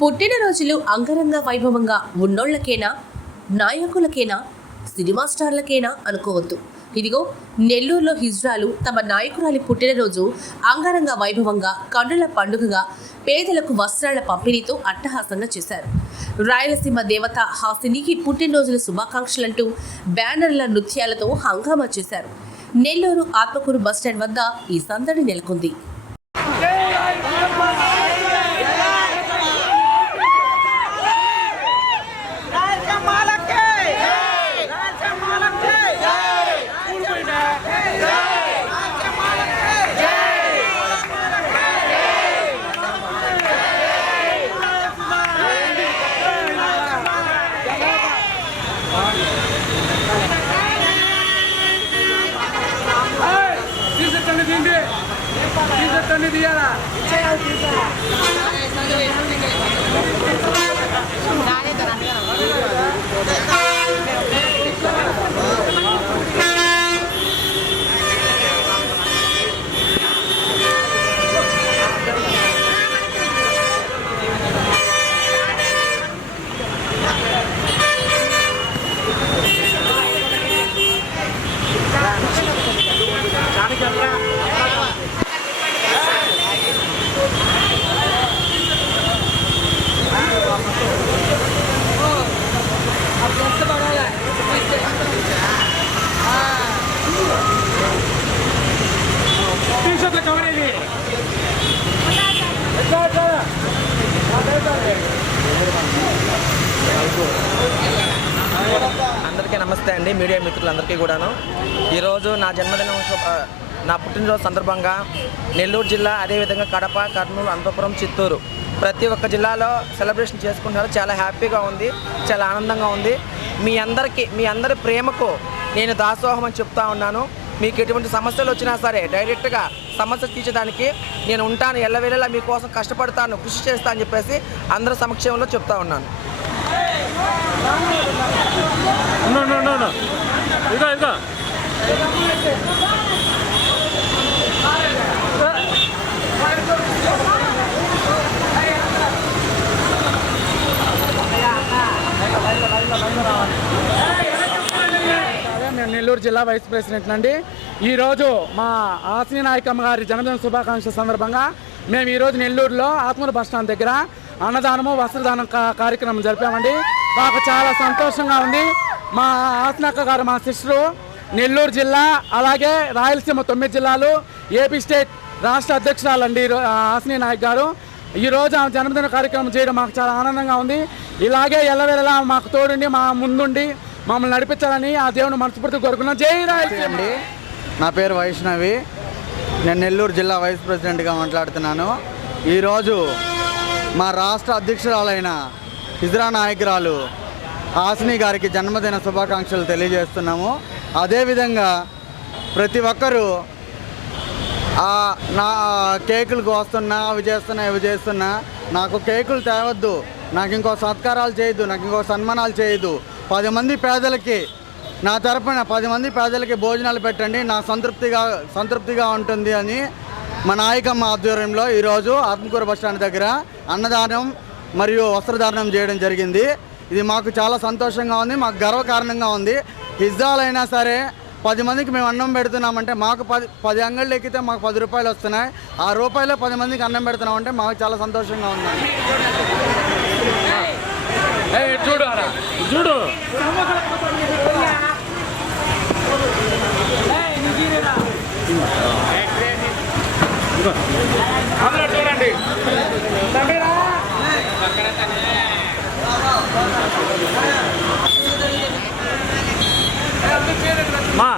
పుట్టినరోజులు అంగరంగ వైభవంగా ఉన్నోళ్ళకేనా నాయకులకేనా సినిమా స్టార్లకేనా అనుకోవద్దు. ఇదిగో నెల్లూరులో హిజ్రాలు తమ నాయకురాలి పుట్టినరోజు అంగరంగ వైభవంగా కన్నుల పండుగగా పేదలకు వస్త్రాల పంపిణీతో అట్టహాసంగా చేశారు. రాయలసీమ దేవత హాసినికి పుట్టినరోజుల శుభాకాంక్షలంటూ బ్యానర్ల నృత్యాలతో హంగామా చేశారు. నెల్లూరు ఆత్మకూరు బస్టాండ్ వద్ద ఈ సందడి నెలకొంది. తీసేటండి తీయాలా? అందరికీ నమస్తే అండి మీడియా మిత్రులందరికీ కూడాను. ఈరోజు నా జన్మదినం నా పుట్టినరోజు సందర్భంగా నెల్లూరు జిల్లా అదేవిధంగా కడప కర్నూలు అనంతపురం చిత్తూరు ప్రతి ఒక్క జిల్లాలో సెలబ్రేషన్ చేసుకుంటున్నారు. చాలా హ్యాపీగా ఉంది చాలా ఆనందంగా ఉంది. మీ అందరికీ మీ అందరి ప్రేమకు నేను దాసోహం అని చెప్తా ఉన్నాను. మీకు ఎటువంటి సమస్యలు వచ్చినా సరే డైరెక్ట్గా సమస్య తీర్చడానికి నేను ఉంటాను. ఎల్లవేళలా మీకోసం కష్టపడతాను కృషి చేస్తాను అని చెప్పేసి అందరి సమక్షంలో చెప్తా ఉన్నాను. ఇదిగో ఇదిగో నేను నెల్లూరు జిల్లా వైస్ ప్రెసిడెంట్ అండి ఈరోజు మా ఆసిని నాయకమ్మ గారి జన్మదిన శుభాకాంక్షల సందర్భంగా మేము ఈరోజు నెల్లూరులో ఆత్మూరు బస్ స్టాండ్ దగ్గర అన్నదానము వస్త్రదానం కార్యక్రమం జరిపామండి. మాకు చాలా సంతోషంగా ఉంది. మా ఆసనక్క గారు మా సిస్టరు నెల్లూరు జిల్లా అలాగే రాయలసీమ తొమ్మిది జిల్లాలు ఏపీ స్టేట్ రాష్ట్ర అధ్యక్షురాలండి ఆసిని నాయక్ గారు. ఈరోజు ఆమె జన్మదిన కార్యక్రమం చేయడం మాకు చాలా ఆనందంగా ఉంది. ఇలాగే ఎల్లవేళలా మాకు తోడుండి మా ముందుండి మమ్మల్ని నడిపించాలని ఆ దేవుని మనస్ఫూర్తి కోరుకున్నాం. జై అండి. నా పేరు వైష్ణవి. నేను నెల్లూరు జిల్లా వైస్ ప్రెసిడెంట్గా మాట్లాడుతున్నాను. ఈరోజు మా రాష్ట్ర అధ్యక్షురాలైన హిజ్రా నాయకురాలు హాసిని గారికి జన్మదిన శుభాకాంక్షలు తెలియజేస్తున్నాము. అదేవిధంగా ప్రతి ఒక్కరూ నా కేకులు కోస్తున్నా అవి చేస్తున్నా ఇవి చేస్తున్నా నాకు కేకులు తేవద్దు నాకు ఇంకో సత్కారాలు చేయొద్దు నాకు ఇంకో సన్మానాలు చేయొద్దు పది మంది పేదలకి నా తరపున పది మంది పేదలకి భోజనాలు పెట్టండి నా సంతృప్తిగా సంతృప్తిగా ఉంటుంది అని మా నాయకమ్మ ఆధ్వర్యంలో ఈరోజు ఆత్మకూర బస్ స్టాండ్ దగ్గర అన్నదానం మరియు వస్త్రదానం చేయడం జరిగింది. ఇది మాకు చాలా సంతోషంగా ఉంది మాకు గర్వకారణంగా ఉంది. పిజ్జాలైనా సరే పది మందికి మేము అన్నం పెడుతున్నామంటే మాకు పది పది అంగళ్ళు ఎక్కితే మాకు పది రూపాయలు వస్తున్నాయి. ఆ రూపాయలే పది మందికి అన్నం పెడుతున్నామంటే మాకు చాలా సంతోషంగా ఉందండి చూడు చూడు చూడండి మా